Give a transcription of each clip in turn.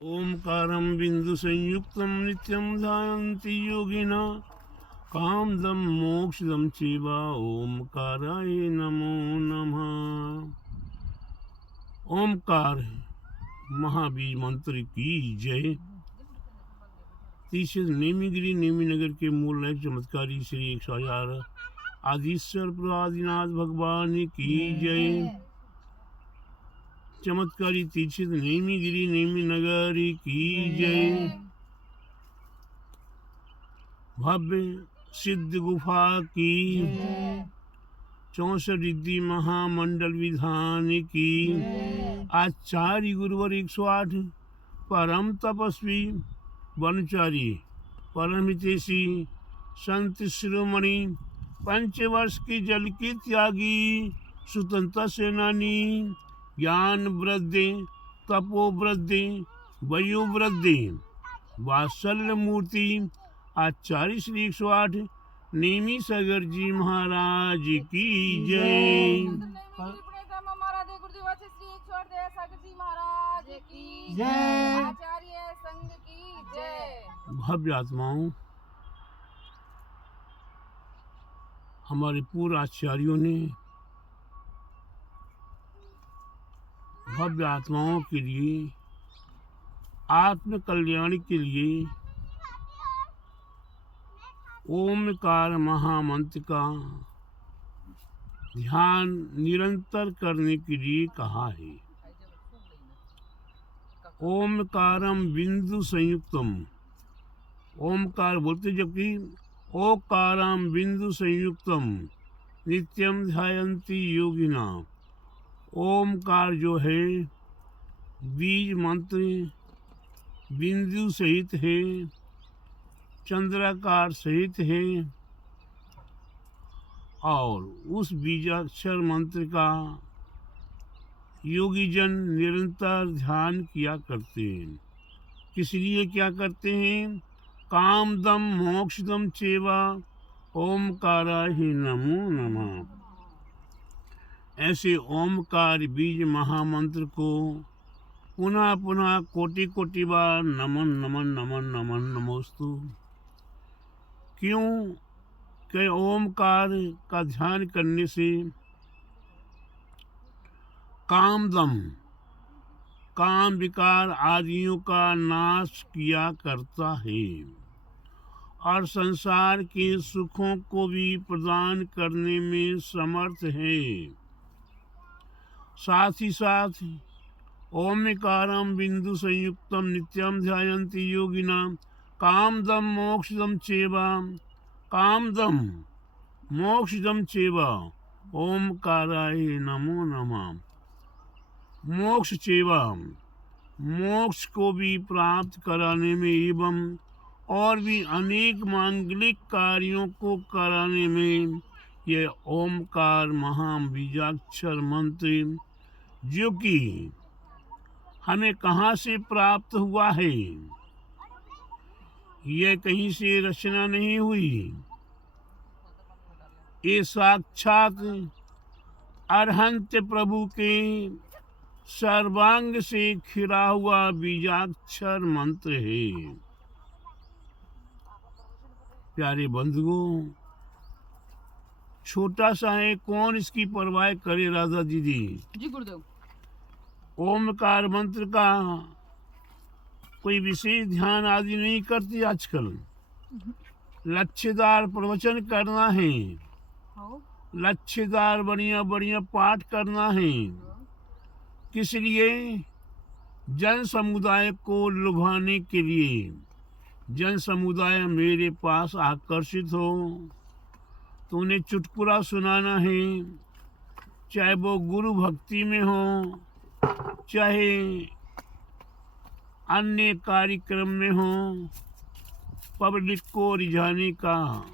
ओंकारं बिन्दुसंयुक्तं नित्यं ध्यायन्ति योगिना कामदं मोक्षदं चैव ओंकाराय नमो नमः। ओंकार महाबीज मंत्र की जय। तीसरे नेमीगिरी नेमीनगर के मूल नायक चमत्कारी श्री 108 आदिश्वर प्रआदिनाथ भगवान की जय। चमत्कारी तीक्षित नेमीगिरी नेमी नगर की जय। भव्य सिद्ध गुफा की 64 रिद्धि महामंडल विधान की आचार्य गुरुवर 108 परम तपस्वी वनचारी परमहितैषी संत शिरोमणि पंचवर्ष की जल की त्यागी स्वतंत्रता सेनानी ज्ञान वृद्धि तपो वृद्धि वयो वृद्धि वात्सल्य मूर्ति आचार्य श्री 108 नेमी सागर जी महाराज की जय। भव्य आत्माओं, हमारे पूर्व आचार्यों ने भव्य आत्माओं के लिए आत्म कल्याण के लिए ओमकार महामंत्र का ध्यान निरंतर करने के लिए कहा है। ओमकारम बिंदु संयुक्तम, ओमकार बोलते जबकि ओकारम बिंदु संयुक्तम नित्यम ध्यायन्ति योगिना। ओमकार जो है बीज मंत्र बिंदु सहित है, चंद्राकार सहित है और उस बीजाक्षर मंत्र का योगी जन निरंतर ध्यान किया करते हैं। किस लिए क्या करते हैं? कामदम मोक्षदम चेवा ओमकाराय नमो नमः। ऐसे ओमकार बीज महामंत्र को पुनः पुनः कोटि कोटि बार नमन नमन नमन नमन नमोस्तु। क्यों कि ओमकार का ध्यान करने से कामदम काम विकार आदियों का नाश किया करता है और संसार के सुखों को भी प्रदान करने में समर्थ है। साथ ही साथ ओमकारम बिंदु संयुक्तम नित्यम ध्यायन्ति योगिना कामदम मोक्षदम चेवा, कामदम मोक्षदम चेवा ओमकाराय नमो नमः। मोक्ष चेवा, मोक्ष को भी प्राप्त कराने में एवं और भी अनेक मांगलिक कार्यों को कराने में यह ओमकार महाबीजाक्षर मंत्र जो कि हमें कहाँ से प्राप्त हुआ है, यह कहीं से रचना नहीं हुई। ये साक्षात अरहंत प्रभु के सर्वांग से खिला हुआ बीजाक्षर मंत्र है। प्यारे बंधुओं, छोटा सा है, कौन इसकी परवाह करे। राधा दीदी जी गुरुदेव, ओमकार मंत्र का कोई विशेष ध्यान आदि नहीं करती आजकल। लक्ष्यदार प्रवचन करना है, लक्ष्यदार बढ़िया बढ़िया पाठ करना है। किस लिए? जन समुदाय को लुभाने के लिए। जन समुदाय मेरे पास आकर्षित हो तो उन्हें चुटकुला सुनाना है, चाहे वो गुरु भक्ति में हो चाहे अन्य कार्यक्रम में हो, पब्लिक को रिझाने का।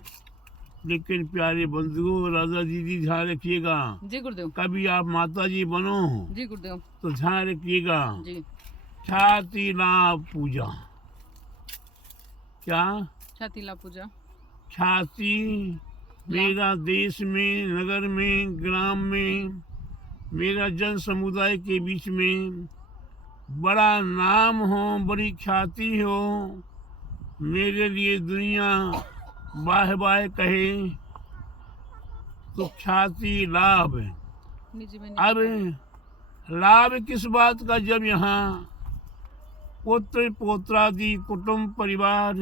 लेकिन प्यारे बंधुओं, राधा दीदी ध्यान रखिएगा। जी गुरुदेव। कभी आप माता जी बनो जी गुरुदेव तो ध्यान रखिएगा। जी। ख्याति लाभ पूजा। क्या? ख्याति लाभ पूजा। ख्याति मेरा देश में, नगर में, ग्राम में, मेरा जन समुदाय के बीच में बड़ा नाम हो, बड़ी ख्याति हो, मेरे लिए दुनिया बाह बाह कहे तो ख्याति लाभ। निजी में अब लाभ किस बात का, जब यहाँ पुत्र पोत्रादि कुटुंब परिवार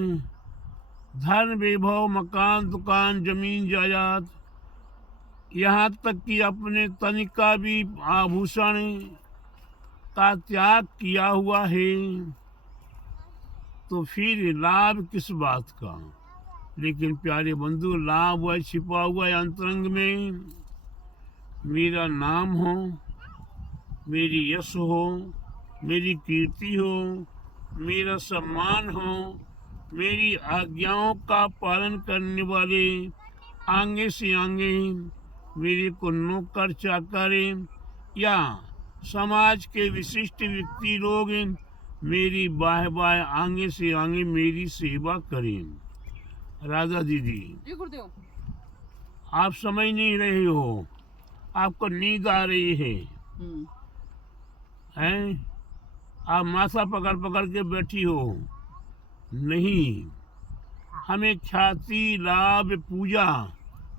धन वैभव मकान दुकान जमीन जायदाद यहाँ तक कि अपने तन का भी आभूषण का त्याग किया हुआ है, तो फिर लाभ किस बात का। लेकिन प्यारे बंधु, लाभ वह छिपा हुआ है अंतरंग में। मेरा नाम हो, मेरी यश हो, मेरी कीर्ति हो, मेरा सम्मान हो, मेरी आज्ञाओं का पालन करने वाले आगे से आगे मेरे को नौकर चाकर या समाज के विशिष्ट व्यक्ति लोग मेरी बाह बाह आगे से आगे मेरी सेवा करें। राधा दीदी, जी गुरुदेव। आप समझ नहीं रहे हो, आपको नींद आ रही है, हैं? आप माथा पकड़ पकड़ के बैठी हो। नहीं, हमें ख्याति लाभ पूजा,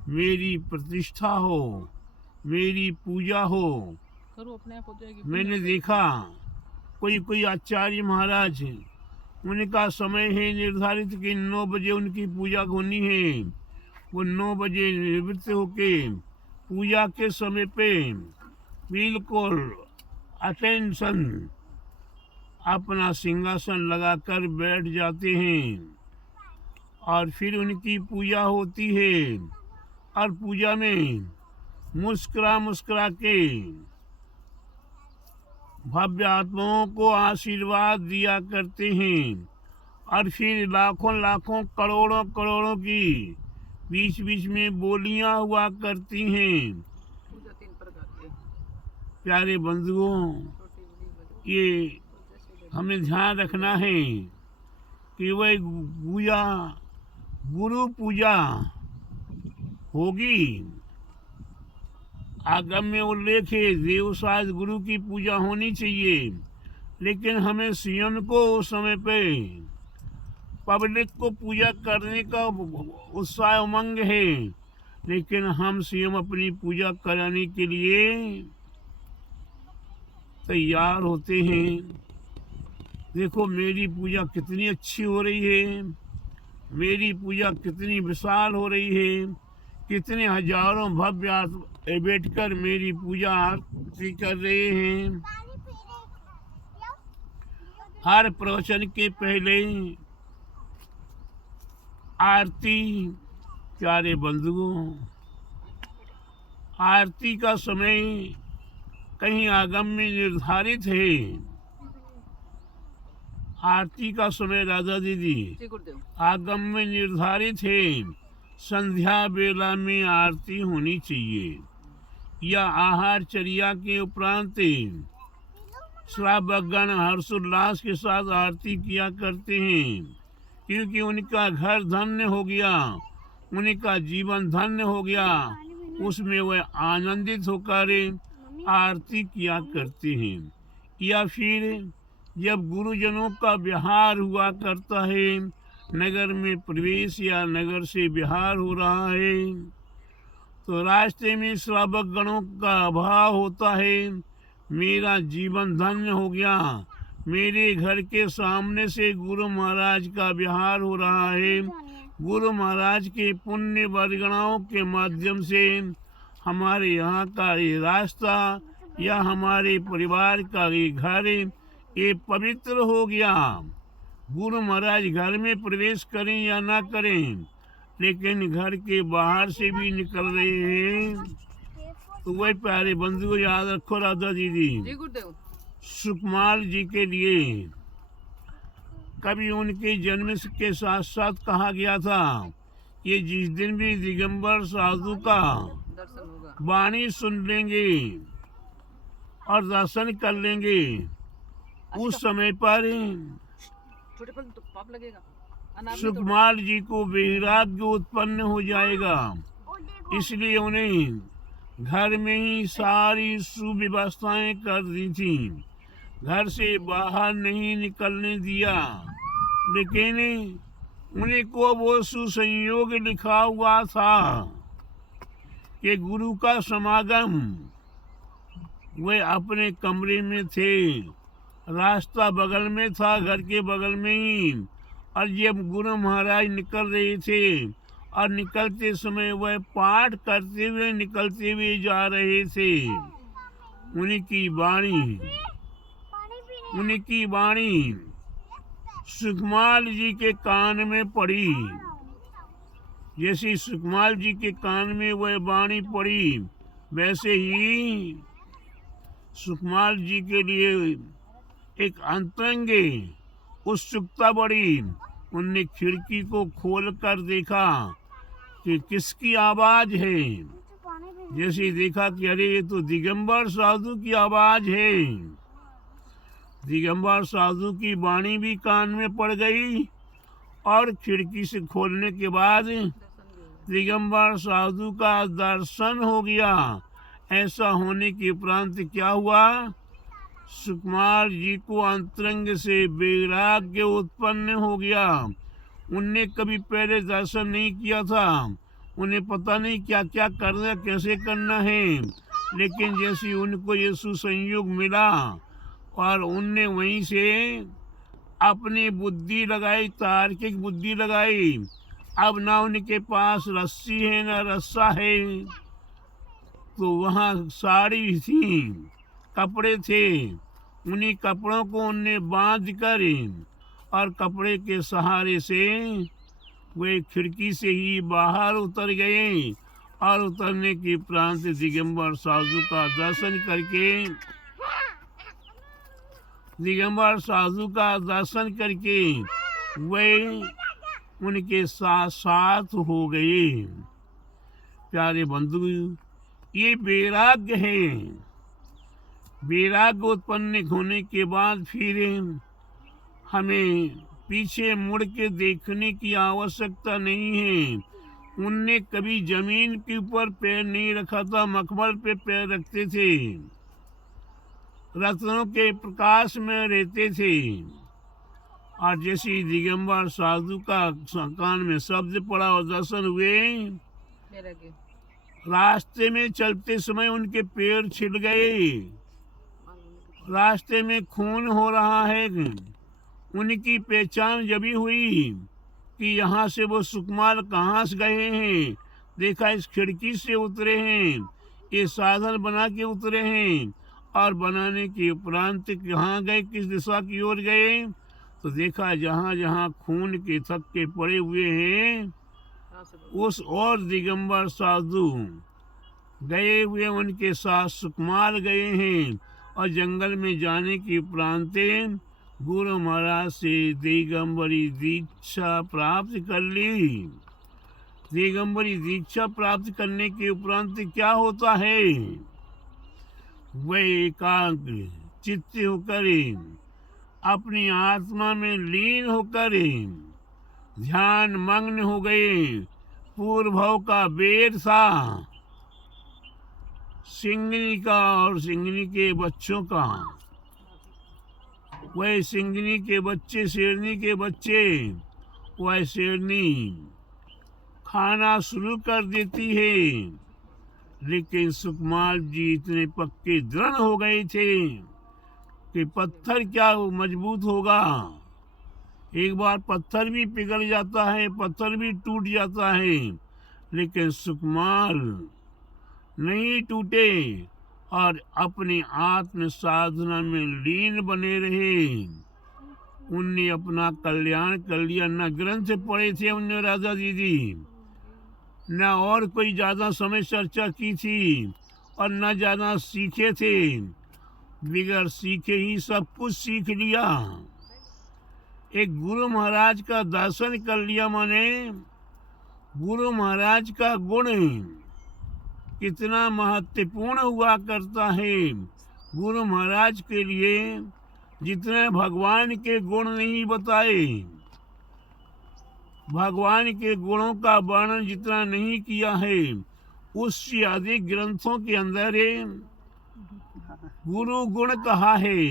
मेरी प्रतिष्ठा हो, मेरी पूजा हो। करो, अपने आप हो जाएगी। मैंने देखा कोई आचार्य महाराज, उनका समय है निर्धारित कि 9 बजे उनकी पूजा होनी है। वो 9 बजे निवृत्त होके पूजा के समय पे बिल्कुल अटेंशन अपना सिंहासन लगाकर बैठ जाते हैं और फिर उनकी पूजा होती है। और पूजा में मुस्कुरा मुस्कुरा के भव्य आत्माओं को आशीर्वाद दिया करते हैं। और फिर लाखों लाखों करोड़ों करोड़ों की बीच बीच में बोलियां हुआ करती हैं। पूजा 3 प्रकार की। प्यारे बंधुओं, ये हमें ध्यान रखना है कि वह पूजा गुरु पूजा होगी। आगम में उल्लेख है देवसाज गुरु की पूजा होनी चाहिए, लेकिन हमें स्वयं को उस समय पे पब्लिक को पूजा करने का उत्साह उमंग है, लेकिन हम स्वयं अपनी पूजा कराने के लिए तैयार होते हैं। देखो मेरी पूजा कितनी अच्छी हो रही है, मेरी पूजा कितनी विशाल हो रही है, कितने हजारों भव्य बैठकर मेरी पूजा आरती कर रहे हैं। हर प्रवचन के पहले आरती। प्यारे बंधुओं, आरती का समय कहीं आगम में निर्धारित है। आरती का समय राधा दीदी आगम में निर्धारित है। संध्या बेला में आरती होनी चाहिए या आहार चर्या के उपरांत श्रावकगण हर्षोल्लास के साथ आरती किया करते हैं, क्योंकि उनका घर धन्य हो गया, उनका जीवन धन्य हो गया। उसमें वह आनंदित होकर आरती किया करते हैं। या फिर जब गुरुजनों का विहार हुआ करता है, नगर में प्रवेश या नगर से विहार हो रहा है, तो रास्ते में श्रावक गणों का अभाव होता है। मेरा जीवन धन्य हो गया, मेरे घर के सामने से गुरु महाराज का विहार हो रहा है। गुरु महाराज के पुण्य वर्गणाओं के माध्यम से हमारे यहाँ का ये रास्ता या हमारे परिवार का ये घर ये पवित्र हो गया। गुरु महाराज घर में प्रवेश करें या ना करें, लेकिन घर के बाहर से भी निकल रहे हैं। तो वही प्यारे बंधु याद रखो राधा दीदी, सुकमाल जी के लिए कभी उनके जन्म के साथ साथ कहा गया था, ये जिस दिन भी दिगंबर साधु का वाणी सुन लेंगे और दर्शन कर लेंगे, उस समय पर सुकमाल जी को वैराग्य उत्पन्न हो जाएगा। इसलिए उन्हें घर में ही सारी सुव्यवस्थाएं कर दी थी। घर से बाहर नहीं निकलने दिया, लेकिन उन्हीं को वो सुसंयोग लिखा हुआ था कि गुरु का समागम। वे अपने कमरे में थे, रास्ता बगल में था, घर के बगल में ही। और जब गुरु महाराज निकल रहे थे और निकलते समय वह पाठ करते हुए निकलते हुए जा रहे थे, उन्हीं की वाणी सुखमाल जी के कान में पड़ी। जैसे सुखमाल जी के कान में वह वाणी पड़ी, वैसे ही सुखमाल जी के लिए एक अंतरंगे उत्सुकता बढ़ी। उनने खिड़की को खोल कर देखा कि किसकी आवाज है। जैसे देखा कि अरे ये तो दिगंबर साधु की आवाज है। दिगंबर साधु की वाणी भी कान में पड़ गई और खिड़की से खोलने के बाद दिगंबर साधु का दर्शन हो गया। ऐसा होने के उपरांत क्या हुआ, सुकुमार जी को अंतरंग से वैराग्य उत्पन्न हो गया। उनने कभी पहले दर्शन नहीं किया था, उन्हें पता नहीं क्या क्या करना, कैसे करना है, लेकिन जैसे उनको ये सुसंयोग मिला और उनने वहीं से अपनी बुद्धि लगाई, तार्किक बुद्धि लगाई। अब ना उनके पास रस्सी है ना रस्सा है, तो वहाँ साड़ी थी, कपड़े थे, उन्हीं कपड़ों को उनने बांध कर और कपड़े के सहारे से वे खिड़की से ही बाहर उतर गए। और उतरने के उपरांत दिगंबर साधु का दर्शन करके वे उनके साथ साथ हो गए। प्यारे बंधु, ये वैराग्य है। वैराग्य उत्पन्न होने के बाद फिर हमें पीछे मुड़ के देखने की आवश्यकता नहीं है। उनने कभी जमीन के ऊपर पैर नहीं रखा था, मखमल पे पैर रखते थे, रत्नों के प्रकाश में रहते थे। और जैसे दिगंबर साधु का कान में शब्द पड़ा और दर्शन हुए, रास्ते में चलते समय उनके पैर छिल गए, रास्ते में खून हो रहा है। उनकी पहचान जब हुई कि यहाँ से वो सुकुमार कहाँ से गए हैं। देखा इस खिड़की से उतरे हैं, ये साधन बना के उतरे हैं, और बनाने के उपरांत कहाँ गए, किस दिशा की ओर गए, तो देखा जहाँ जहाँ खून के थक्के पड़े हुए हैं उस और दिगंबर साधु गए हुए उनके साथ सुकुमार गए हैं। और जंगल में जाने के उपरांत गुरु महाराज से दिगंबरी दीक्षा प्राप्त कर ली। दिगंबरी दीक्षा प्राप्त करने के उपरांत क्या होता है, वे एकाग्र चित्त होकर अपनी आत्मा में लीन होकर ध्यान मग्न हो गए। पूर्व भव का वेद था सिंगनी का और सिंगनी के बच्चों का, वह सिंगनी के बच्चे शेरनी के बच्चे, वह शेरनी खाना शुरू कर देती है। लेकिन सुकुमार जी इतने पक्के दृढ़ हो गए थे कि पत्थर क्या मजबूत होगा। एक बार पत्थर भी पिघल जाता है, पत्थर भी टूट जाता है, लेकिन सुकुमार नहीं टूटे और अपनी आत्म साधना में लीन बने रहे। उनने अपना कल्याण कर लिया। न ग्रंथ पढ़े थे उनने राधा दीदी, न और कोई ज़्यादा समय चर्चा की थी, और न ज़्यादा सीखे थे। बिगड़ सीखे ही सब कुछ सीख लिया। एक गुरु महाराज का दर्शन कर लिया, माने गुरु महाराज का गुण कितना महत्वपूर्ण हुआ करता है। गुरु महाराज के लिए जितने भगवान के गुण नहीं बताए, भगवान के गुणों का वर्णन जितना नहीं किया है, उससे अधिक ग्रंथों के अंदर गुरु गुण कहा है।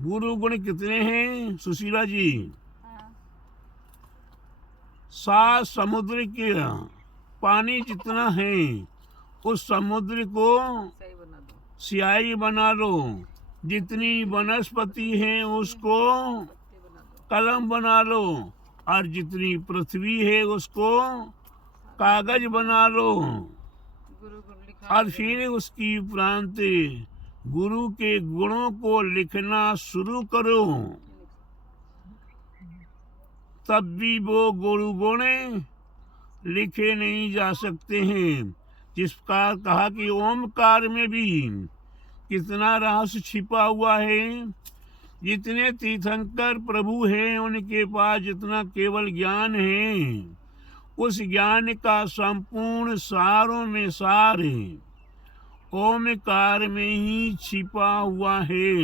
गुरु गुण कितने हैं सुशीला जी? हाँ, 7 समुद्र के पानी जितना है उस समुद्र को सही बना दो। स्याही बना लो। जितनी वनस्पति है उसको पत्ते बना दो। कलम बना लो, और जितनी पृथ्वी है उसको कागज बना लो। गुरु गुण लिखा और फिर उसकी उपरांत गुरु के गुणों को लिखना शुरू करो, तब भी वो गुरु गुण लिखे नहीं जा सकते हैं। जिस प्रकार कहा कि ओमकार में भी कितना रहस्य छिपा हुआ है। जितने तीर्थंकर प्रभु हैं उनके पास जितना केवल ज्ञान है, उस ज्ञान का संपूर्ण सारों में सार है ओमकार में ही छिपा हुआ है।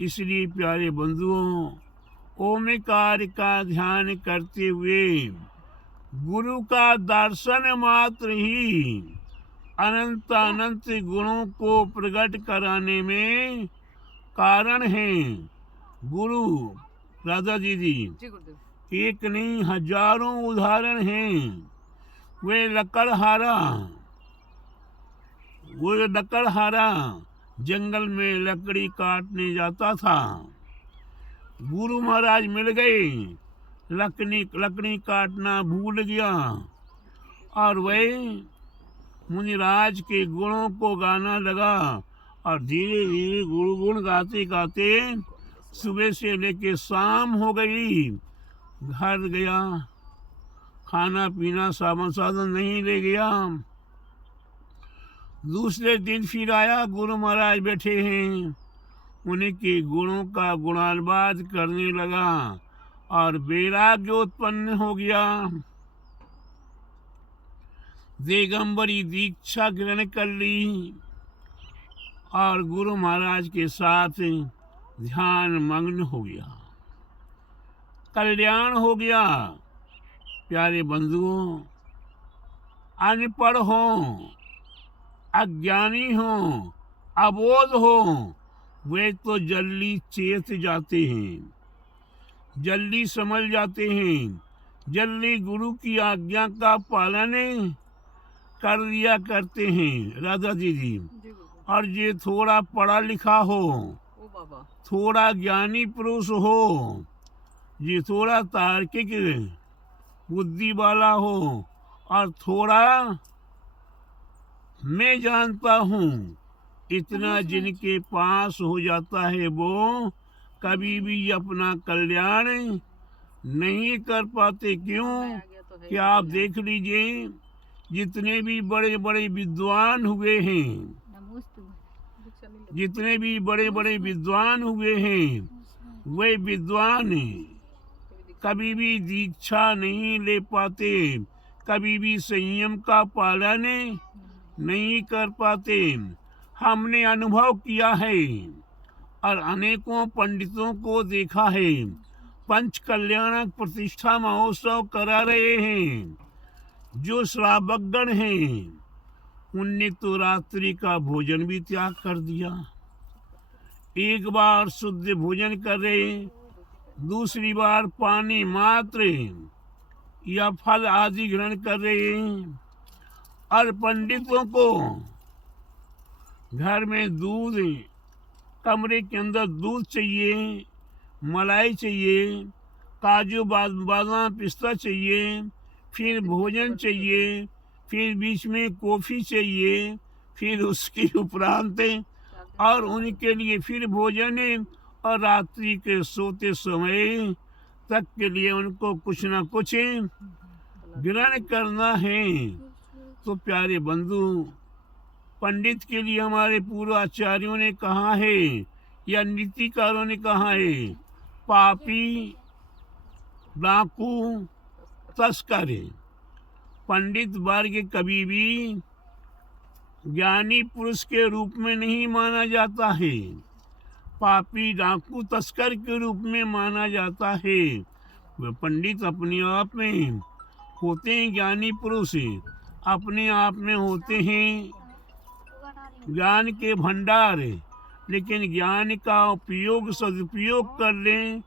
इसलिए प्यारे बंधुओं, ओमकार का ध्यान करते हुए गुरु का दर्शन मात्र ही अनंत अनंत गुणों को प्रकट कराने में कारण है। गुरु राधा जी जी गुरुदेव। एक नहीं हजारों उदाहरण हैं। वे लकड़हारा जंगल में लकड़ी काटने जाता था। गुरु महाराज मिल गए, लकड़ी काटना भूल गया, और वह मुनिराज के गुणों को गाना लगा। और धीरे धीरे गुरु गुण गाते गाते सुबह से लेके शाम हो गई। घर गया, खाना पीना सामान साधन नहीं ले गया। दूसरे दिन फिर आया, गुरु महाराज बैठे हैं, उनके गुणों का गुणानुवाद करने लगा और वैराग्य उत्पन्न हो गया। दिगंबरी दीक्षा ग्रहण कर ली और गुरु महाराज के साथ ध्यान मग्न हो गया। कल्याण हो गया। प्यारे बंधुओं, अनपढ़ हो, अज्ञानी हो, अबोध हो, वे तो जल्दी चेत जाते हैं, जल्दी समझ जाते हैं, जल्दी गुरु की आज्ञा का पालन कर दिया करते हैं। राधा जी जी गुरुदेव। और ये थोड़ा पढ़ा लिखा हो, ओ बाबा। थोड़ा ज्ञानी पुरुष हो, ये थोड़ा तार्किक बुद्धि वाला हो, और थोड़ा मैं जानता हूँ, इतना जिनके पास हो जाता है वो कभी भी अपना कल्याण नहीं कर पाते। क्यों? मैं आ गया तो है कि ही आप कल्याण। देख लीजिए, जितने भी बड़े बड़े विद्वान हुए हैं, दीक्षा नहीं लेते। जितने भी बड़े बड़े विद्वान हुए हैं, वे विद्वान कभी भी दीक्षा नहीं ले पाते, कभी भी संयम का पालन नहीं कर पाते। हमने अनुभव किया है और अनेकों पंडितों को देखा है, पंच कल्याणक प्रतिष्ठा महोत्सव करा रहे हैं। जो श्रावकगण हैं, उनने तो रात्रि का भोजन भी त्याग कर दिया। एक बार शुद्ध भोजन कर रहे, दूसरी बार पानी मात्र या फल आदि ग्रहण कर रहे हैं। और पंडितों को घर में दूध, कमरे के अंदर दूध चाहिए, मलाई चाहिए, काजू बादाम पिस्ता चाहिए, फिर भोजन चाहिए, फिर बीच में कॉफ़ी चाहिए, फिर उसके उपरांत और उनके लिए फिर भोजन, और रात्रि के सोते समय तक के लिए उनको कुछ ना कुछ ग्रहण करना है। तो प्यारे बंधु, पंडित के लिए हमारे पूर्वाचार्यों ने कहा है या नीतिकारों ने कहा है, पापी, डाकू, तस्कर। पंडित वर्ग कभी भी ज्ञानी पुरुष के रूप में नहीं माना जाता है, पापी, डाकू, तस्कर के रूप में माना जाता है। वे पंडित अपने आप में होते हैं ज्ञानी पुरुष, अपने आप में होते हैं ज्ञान के भंडार, लेकिन ज्ञान का उपयोग सदुपयोग कर लें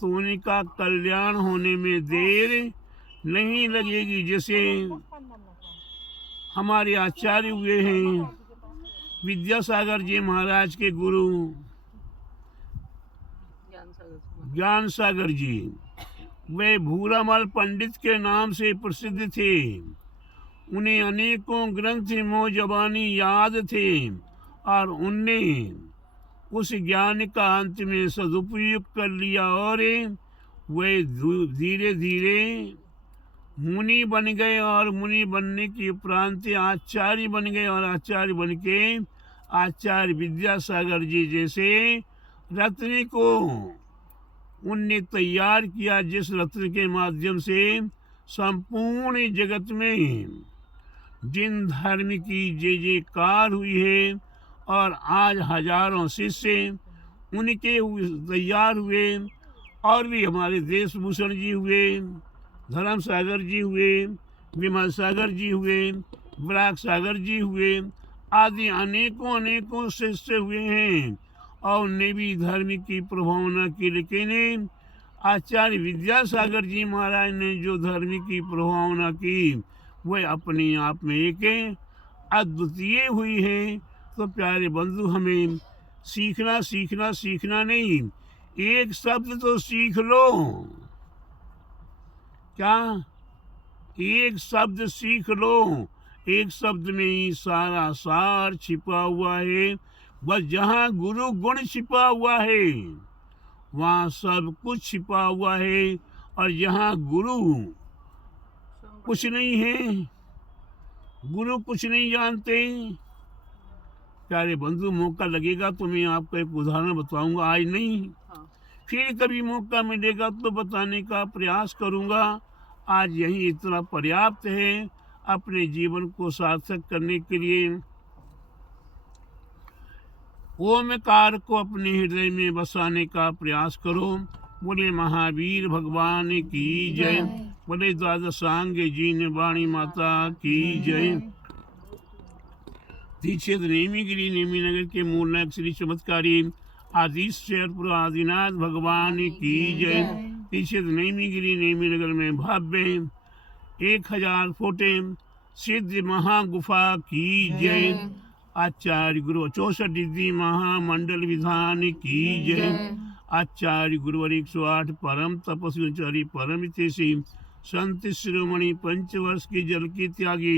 तो उनका कल्याण होने में देर नहीं लगेगी। जैसे हमारे आचार्य हुए हैं विद्यासागर जी महाराज के गुरु ज्ञान सागर जी, वे भूरामल पंडित के नाम से प्रसिद्ध थे। उन्हें अनेकों ग्रंथ मोजबानी याद थे और उनने उस ज्ञान का अंत में सदुपयोग कर लिया और वे धीरे धीरे मुनि बन गए और मुनि बनने के उपरांत आचार्य बन गए और आचार्य बन के आचार्य विद्यासागर जी जैसे रत्न को उनने तैयार किया, जिस रत्न के माध्यम से संपूर्ण जगत में जिन धर्म की जय जयकार हुई है और आज हजारों शिष्य उनके तैयार हुए। और भी हमारे देशभूषण जी हुए, धर्म सागर जी हुए, विमल सागर जी हुए, विराग सागर जी हुए, आदि अनेकों अनेकों शिष्य हुए हैं और उनने भी धर्म की प्रभावना की। लेकिन आचार्य विद्यासागर जी महाराज ने जो धर्म की प्रभावना की वह अपने आप में एक अद्वितीय हुई है। तो प्यारे बंधु, हमें सीखना सीखना सीखना नहीं, एक शब्द तो सीख लो। क्या? एक शब्द सीख लो। एक शब्द में ही सारा सार छिपा हुआ है। बस जहाँ गुरु गुण छिपा हुआ है वहाँ सब कुछ छिपा हुआ है, और जहाँ गुरु कुछ नहीं है, गुरु कुछ नहीं जानते। प्यारे बंधु, मौका लगेगा तो मैं आपको एक उदाहरण बताऊंगा, आज नहीं, फिर कभी मौका मिलेगा तो बताने का प्रयास करूंगा। आज यही इतना पर्याप्त है अपने जीवन को सार्थक करने के लिए। ओमकार को अपने हृदय में बसाने का प्रयास करो। बोले महावीर भगवान की जय, बोले द्वादशांग जीन वाणी माता की जय। तीक्षित नेमीगिरी नेमी नगर के मूल नायक श्री चमत्कारी आदिश्वरपुर आदिनाथ भगवान की जय। तीक्षित नेमीगिरी नेमी नगर में भव्य 1000 फुटे सिद्ध महागुफा की जय। आचार्य गुरु 64 डिग्री महामंडल विधान की जय। आचार्य गुरुवर 108 परम तपस्वी परम हितैषी संत शिरोमणि पंचवर्ष की जल की त्यागी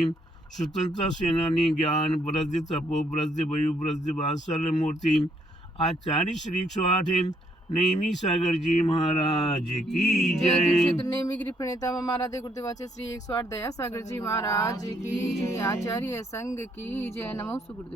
स्वतंत्रता सेनानी ज्ञान वृद्धि तपो वृद्धि वयु वृद्धि वात्सल्य मूर्ति आचार्य श्री 108 नेमी सागर जी महाराज की जय। नेमीगिरी प्रणेता महाराज गुरुदेवाचार्य श्री 108 दया सागर जी महाराज की जय। आचार्य संघ की जय। नमो गुरुदेव।